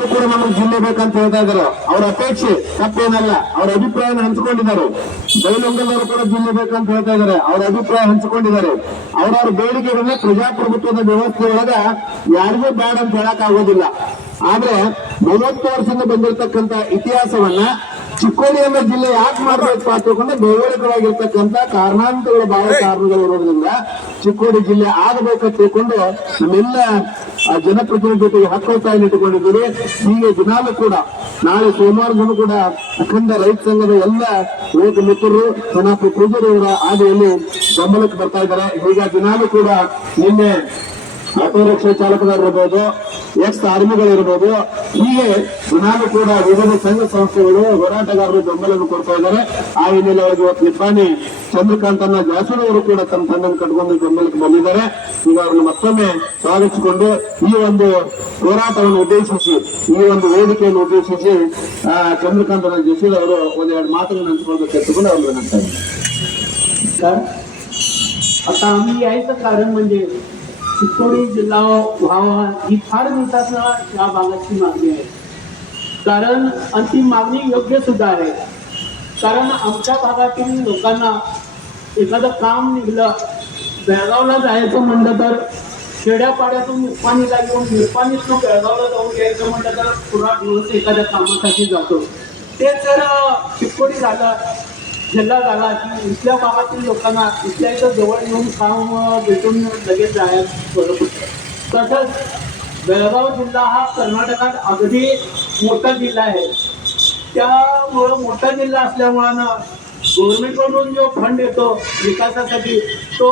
ಅವರು ಕೂಡ ನಮಗೆ ಜಿಲ್ಲೆ ಬೇಕಂತ ಹೇಳ್ತಾ ಇದ್ದಾರೆ. ಅವರ ಅಪೇಕ್ಷೆ ತಪ್ಪೇನಲ್ಲ, ಅವರ ಅಭಿಪ್ರಾಯ ಹಂಚಿಕೊಂಡಿದ್ದಾರೆ. ಬೈಲೊಂಗಲವರು ಕೂಡ ಜಿಲ್ಲೆ ಬೇಕಂತ ಹೇಳ್ತಾ ಇದ್ದಾರೆ, ಅವರ ಅಭಿಪ್ರಾಯ ಹಂಚಿಕೊಂಡಿದ್ದಾರೆ. ಅವರವರ ಬೇಡಿಕೆಗಳನ್ನ ಪ್ರಜಾಪ್ರಭುತ್ವದ ವ್ಯವಸ್ಥೆ ಒಳಗ ಯಾರಿಗೂ ಬೇಡ ಅಂತ ಹೇಳಕ್ ಆಗೋದಿಲ್ಲ. ಆದ್ರೆ 30 ವರ್ಷದಿಂದ ಬಂದಿರತಕ್ಕಂತ ಇತಿಹಾಸವನ್ನ ಚಿಕ್ಕೋಡಿಯನ್ನ ಜಿಲ್ಲೆ ಯಾಕೆ ಮಾಡಬೇಕು ಅಂತಕೊಂಡು ಭೌಗೋಳಿಕವಾಗಿರ್ತಕ್ಕಂಥ ಕಾರಣಾಂತರಗಳು ಬಹಳ ಕಾರಣಗಳು ಇರೋದ್ರಿಂದ ಚಿಕ್ಕೋಡಿ ಜಿಲ್ಲೆ ಆಗಬೇಕಂತ ತಿಳ್ಕೊಂಡು ನಮ್ಮೆಲ್ಲ ಜನಪ್ರತಿನಿಧಿ ಜೊತೆಗೆ ಹಕ್ಕೊತ್ತಾಯ ಇಟ್ಟುಕೊಂಡಿದ್ದೀರಿ. ಹೀಗೆ ದಿನಾಲೂ ಕೂಡ ನಾಳೆ ಸೋಮವಾರದೂ ಕೂಡ ಅಖಂಡ ರೈತ ಸಂಘದ ಎಲ್ಲ ಯುವಕ ಮಿತ್ರರು ಸನಾಪು ಪೂಜಾರಿಯವರ ಹಾದಿಯಲ್ಲಿ ಬೆಂಬಲಕ್ಕೆ ಬರ್ತಾ ಇದ್ದಾರೆ. ಈಗ ದಿನಾಲೂ ಕೂಡ ನಿನ್ನೆ ಆಟೋ ರಿಕ್ಷಾ ಚಾಲಕರಿರ್ಬೋದು, ಎಕ್ಸ್ ಆರ್ಮಿಗಳಿರ್ಬೋದು, ಹೀಗೆ ದಿನಾಲೂ ಕೂಡ ವಿವಿಧ ಸಂಘ ಸಂಸ್ಥೆಗಳು ಹೋರಾಟಗಾರರು ಬೆಂಬಲವನ್ನು ಕೊಡ್ತಾ ಇದ್ದಾರೆ. ಆ ಹಿನ್ನೆಲೆ ಅವರಿಗೆ ಇವತ್ತು ನಿಪ್ಪಾಣಿ ಚಂದ್ರಕಾಂತನ ಜಾಸೂರವರು ಕೂಡ ತಮ್ಮ ತಂಡನ್ನು ಕಟ್ಕೊಂಡು ಬೆಂಬಲಕ್ಕೆ ಬಂದಿದ್ದಾರೆ. ಈಗ ಅವ್ರನ್ನ ಮತ್ತೊಮ್ಮೆ ಸ್ವಾಗತಿಸಿಕೊಂಡು ಈ ಒಂದು ಹೋರಾಟವನ್ನು ಉದ್ದೇಶಿಸಿ, ಈ ಒಂದು ವೇದಿಕೆಯನ್ನು ಉದ್ದೇಶಿಸಿ ಚಂದ್ರಕಾಂತನ ಜಸೂರ್ ಅವರು ಒಂದೆರಡು ಮಾತುಗಳನ್ನು ಹಂಚಿಕೊಳ್ಬೇಕು ಎತ್ತುಕೊಂಡು ಅವ್ರು ವಿನಂತಿ. आता आम्ही यायचं कारण म्हणजे चिक्कोडी जिल्हा व्हावा ही फार दिवसातनं या भागाची मागणी आहे. कारण आणि ती मागणी योग्य सुद्धा आहे. कारण आमच्या भागातील लोकांना एखादं काम निघलं, बेळगावला जायचं म्हणलं तर खेड्यापाड्यातून निप्पाणीला येऊन निप्पाणीतून बेळगावला जाऊन यायचं म्हणलं तर पुरा दिवस एखाद्या कामासाठी जातो. ते जर चिक्कोडी झालं, जिल्हा झाला की इथल्या भागातील लोकांना इथल्या इथं जवळ येऊन काम भेटून लगेच जायला बरं पडतं. तसंच बेळगाव जिल्हा हा कर्नाटकात अगदी मोठा जिल्हा आहे. त्यामुळं मोठा जिल्हा असल्यामुळं गव्हर्नमेंटकडून जो फंड येतो विकासासाठी, तो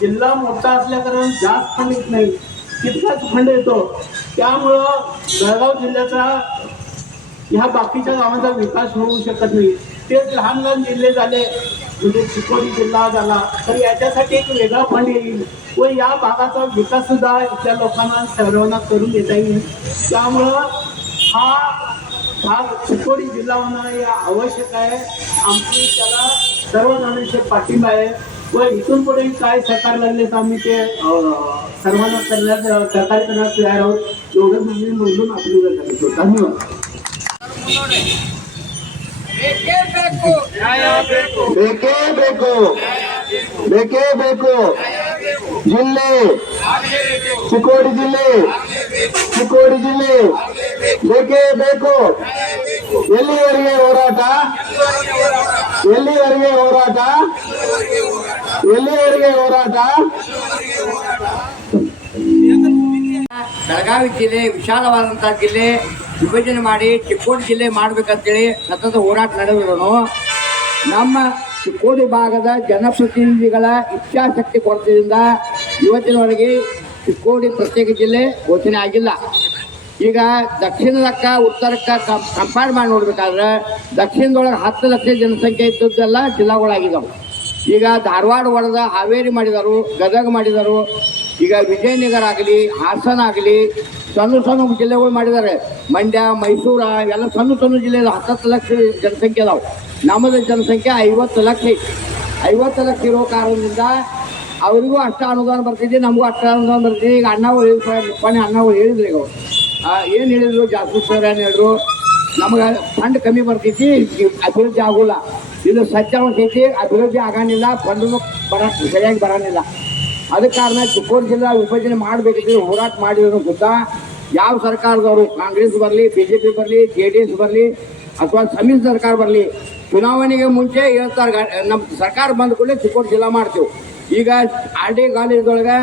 जिल्हा मोठा असल्याकारण जास्त फंड येत नाही, तितकाच फंड येतो. त्यामुळं बेळगाव जिल्ह्याचा ह्या बाकीच्या गावांचा विकास होऊ शकत नाही. तेच लहान लहान जिल्हे झाले, म्हणजे चिक्कोडी जिल्हा झाला तर याच्यासाठी एक वेगळा फंड येईल व या भागाचा विकास सुद्धा इथल्या लोकांना सर्वांना करून देता येईल. त्यामुळं हा भाग चिक्कोडी जिल्हा होणं हे आवश्यक आहे. आमची त्याला सर्वजणांचे पाठिंबा आहे व इथून पुढे काय सरकार लागले तर आम्ही ते सर्वांना करण्यास सहकार्य करण्यास तयार आहोत. एवढं मी नोंदून आपली करतो. धन्यवाद. ಬೇಕೇ ಬೇಕು ಜಿಲ್ಲೆ, ಚಿಕ್ಕೋಡಿ ಜಿಲ್ಲೆ ಬೇಕೇ ಬೇಕು. ಎಲ್ಲಿವರೆಗೆ ಹೋರಾಟ? ಬೆಳಗಾವಿ ಜಿಲ್ಲೆ ವಿಶಾಲವಾದಂತಹ ಜಿಲ್ಲೆ ವಿಭಜನೆ ಮಾಡಿ ಚಿಕ್ಕೋಡಿ ಜಿಲ್ಲೆ ಮಾಡಬೇಕಂತೇಳಿ ಸತತ ಹೋರಾಟ ನಡೆದಿರೋನು. ನಮ್ಮ ಚಿಕ್ಕೋಡಿ ಭಾಗದ ಜನಪ್ರತಿನಿಧಿಗಳ ಇಚ್ಛಾಶಕ್ತಿ ಕೊರತೆಯಿಂದ ಇವತ್ತಿನವರೆಗೆ ಚಿಕ್ಕೋಡಿ ಪ್ರತ್ಯೇಕ ಜಿಲ್ಲೆ ಘೋಷಣೆ ಆಗಿಲ್ಲ. ಈಗ ದಕ್ಷಿಣದಕ್ಕ ಉತ್ತರಕ್ಕೆ ಕಂಪೇರ್ ಮಾಡಿ ನೋಡ್ಬೇಕಾದ್ರೆ ದಕ್ಷಿಣದೊಳಗೆ 10 ಲಕ್ಷ ಜನಸಂಖ್ಯೆ ಇದ್ದದ್ದೆಲ್ಲ ಜಿಲ್ಲಾಗಳಾಗಿದ್ದಾವೆ. ಈಗ ಧಾರವಾಡ ಒಳಗ ಹಾವೇರಿ ಮಾಡಿದರು, ಗದಗ ಮಾಡಿದರು, ಈಗ ವಿಜಯನಗರ ಆಗಲಿ, ಹಾಸನ ಆಗಲಿ, ಸಣ್ಣ ಜಿಲ್ಲೆಗಳು ಮಾಡಿದ್ದಾರೆ. ಮಂಡ್ಯ, ಮೈಸೂರು ಎಲ್ಲ ಸಣ್ಣ ಜಿಲ್ಲೆ 10 ಲಕ್ಷ ಜನಸಂಖ್ಯೆ ಅದಾವೆ. ನಮ್ಮದು ಜನಸಂಖ್ಯೆ 50 ಲಕ್ಷ. 50 ಲಕ್ಷ ಇರೋ ಕಾರಣದಿಂದ ಅವರಿಗೂ ಅಷ್ಟು ಅನುದಾನ ಬರ್ತಿದ್ದೆ, ನಮಗೂ ಅಷ್ಟು ಅನುದಾನ ಬರ್ತಿದ್ದೆ. ಈಗ ಅಣ್ಣಗಳು ನಿಪ್ಪಾಣಿ ಅಣ್ಣಗಳು ಹೇಳಿದ್ರು. ಈಗ ಏನು ಹೇಳಿದ್ರು, ಜಾಸೂರ್ ಸರ್ ಏನು ಹೇಳಿದ್ರು, ನಮಗೆ ಫಂಡ್ ಕಮ್ಮಿ ಬರ್ತೈತಿ, ಅಭಿವೃದ್ಧಿ ಆಗೋಲ್ಲ. ಇದು ಸತ್ಯ ಅನ್ಸೈತಿ, ಅಭಿವೃದ್ಧಿ ಆಗಂಗಿಲ್ಲ, ಫಂಡೂ ಸರಿಯಾಗಿ ಬರೋಂಗಿಲ್ಲ. ಅದಕ್ಕೆ ಕಾರಣ ಚಿಕ್ಕೋಡಿ ಜಿಲ್ಲಾ ವಿಭಜನೆ ಮಾಡಬೇಕಿದ್ರೆ ಹೋರಾಟ ಮಾಡಿದ್ರು ಸುದ್ದ ಯಾವ ಸರ್ಕಾರದವರು, ಕಾಂಗ್ರೆಸ್ ಬರಲಿ, BJP ಬರಲಿ, JDS ಬರಲಿ ಅಥವಾ ಸಮ್ಮಿಶ್ರ ಸರ್ಕಾರ ಬರಲಿ, ಚುನಾವಣೆಗೆ ಮುಂಚೆ ಹೇಳ್ತಾರೆ ನಮ್ಮ ಸರ್ಕಾರ ಬಂದ ಕೂಡಲೇ ಚಿಕ್ಕೋಡಿ ಜಿಲ್ಲಾ ಮಾಡ್ತೀವಿ. ಈಗ RD ಕಾಲೇಜೊಳಗೆ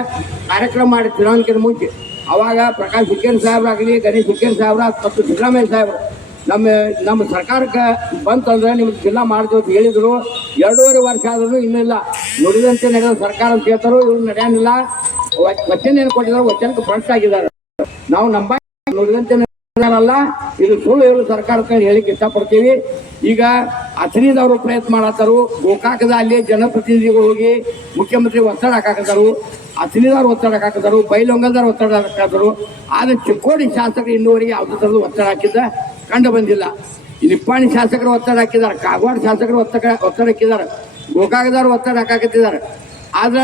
ಕಾರ್ಯಕ್ರಮ ಮಾಡಿ ಚುನಾವಣೆಗೆ ಮುಂಚೆ ಅವಾಗ ಪ್ರಕಾಶ್ ಹುಕ್ಕೇರಿ ಸಾಹೇಬ್ರಾಗಲಿ, ಗಣೇಶ್ ಹುಕ್ಕೇರಿ ಸಾಹೇಬ್ರ ಮತ್ತು ಸಿದ್ದರಾಮಯ್ಯ ಸಾಹೇಬ್ರು ನಮ್ಮ ಸರ್ಕಾರಕ್ಕೆ ಬಂತಂದ್ರೆ ನಿಮ್ಗೆ ಜಿಲ್ಲಾ ಮಾಡ್ತೀವಿ ಅಂತ ಹೇಳಿದ್ರು. 2.5 ವರ್ಷ ಆದ್ರೂ ಇನ್ನಿಲ್ಲ. ನುಡಿದಂತೆ ನಡೆದ ಸರ್ಕಾರ ಅಂತ ಹೇಳ್ತಾರೋ, ಇವ್ರು ನಡೆಯಂಗಿಲ್ಲ. ವಚನ ಏನು ಕೊಟ್ಟಿದ್ದಾರೆ, ವಚನಕ್ಕೆ ಭ್ರಷ್ಟ ಆಗಿದ್ದಾರೆ. ನಾವು ನಮ್ಮ ನುಡಿದಂತೆ ಅಲ್ಲ, ಇದು ಸುಳ್ಳು ಹೇಳು ಸರ್ಕಾರಕ್ಕೆ ಹೇಳಿಕ್ಕೆ ಇಷ್ಟಪಡ್ತೀವಿ. ಈಗ ಅಥಣಿದವರು ಪ್ರಯತ್ನ ಮಾಡತ್ತಾರು, ಗೋಕಾಕದ ಅಲ್ಲಿ ಜನಪ್ರತಿನಿಧಿಗಳು ಹೋಗಿ ಮುಖ್ಯಮಂತ್ರಿ ಒತ್ತಡ ಹಾಕಾಕತ್ತಾರು, ಅಥಣಿದವ್ರು ಒತ್ತಡ ಹಾಕಾಕತ್ತಾರು, ಬೈಲೊಂಗಲ್ದವ್ರು ಒತ್ತಡ ಹಾಕಾಕತ್ತಾರು. ಆದರೆ ಚಿಕ್ಕೋಡಿ ಶಾಸಕರು ಇನ್ನೂವರೆಗೆ ಯಾವುದೇ ಥರದ ಒತ್ತಡ ಹಾಕಿದ್ದ ಕಂಡು ಬಂದಿಲ್ಲ. ಈ ನಿಪ್ಪಾಣಿ ಶಾಸಕರು ಒತ್ತಡ ಹಾಕಿದ್ದಾರೆ, ಕಾಗವಾಡ ಶಾಸಕರು ಒತ್ತಡ ಹಾಕಿದ್ದಾರೆ, ಗೋಕಾಕದವ್ರು ಒತ್ತಡ ಹಾಕಾಕತ್ತಿದ್ದಾರೆ. ಆದ್ರೆ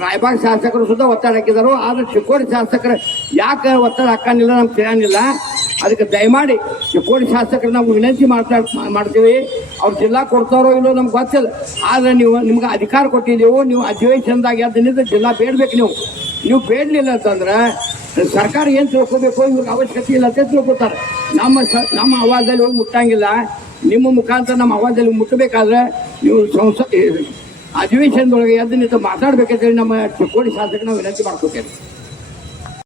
ರಾಯಬಾಗ್ ಶಾಸಕರು ಸುದ್ದ ಒತ್ತಡ ಹಾಕಿದರು. ಆದ್ರೆ ಚಿಕ್ಕೋಡಿ ಶಾಸಕರು ಯಾಕೆ ಒತ್ತಡ ಹಾಕಂಗಿಲ್ಲ ನಮ್ಗೆ ತಿಳಿಯಂಗಿಲ್ಲ. ಅದಕ್ಕೆ ದಯಮಾಡಿ ಚಿಕ್ಕೋಡಿ ಶಾಸಕರು ನಾವು ವಿನಂತಿ ಮಾಡ್ತೀವಿ. ಅವ್ರು ಜಿಲ್ಲಾ ಕೊಡ್ತಾರೋ ಇಲ್ಲೋ ನಮ್ಗೆ ಗೊತ್ತಿಲ್ಲ. ಆದರೆ ನಿಮ್ಗೆ ಅಧಿಕಾರ ಕೊಟ್ಟಿದ್ದೀವಿ, ನೀವು ಅಧಿವೇಶನದಾಗ ಎದ್ದು ಜಿಲ್ಲಾ ಬೇಡಬೇಕು. ನೀವು ಬೇಡಲಿಲ್ಲ ಅಂತಂದ್ರೆ ಸರ್ಕಾರ ಏನು ತಿಳ್ಕೊಬೇಕು, ಇವ್ರಿಗೆ ಅವಶ್ಯಕತೆ ಇಲ್ಲ ಅಂತ ತಿಳ್ಕೊತಾರೆ. ನಮ್ಮ ಆವಾಜಲ್ಲಿ ಹೋಗಿ ಮುಟ್ಟಂಗಿಲ್ಲ. ನಿಮ್ಮ ಮುಖಾಂತರ ನಮ್ಮ ಆವಾಜಲ್ಲಿ ಮುಟ್ಟಬೇಕಾದ್ರೆ ನೀವು ಅಧಿವೇಶನದೊಳಗೆ ಎದ್ದು ನಿಂತು ಮಾತಾಡ್ಬೇಕಂತೇಳಿ ನಮ್ಮ ಚಿಕ್ಕೋಡಿ ಶಾಸಕರು ನಾವು ವಿನಂತಿ ಮಾಡ್ಕೊತೇವೆ.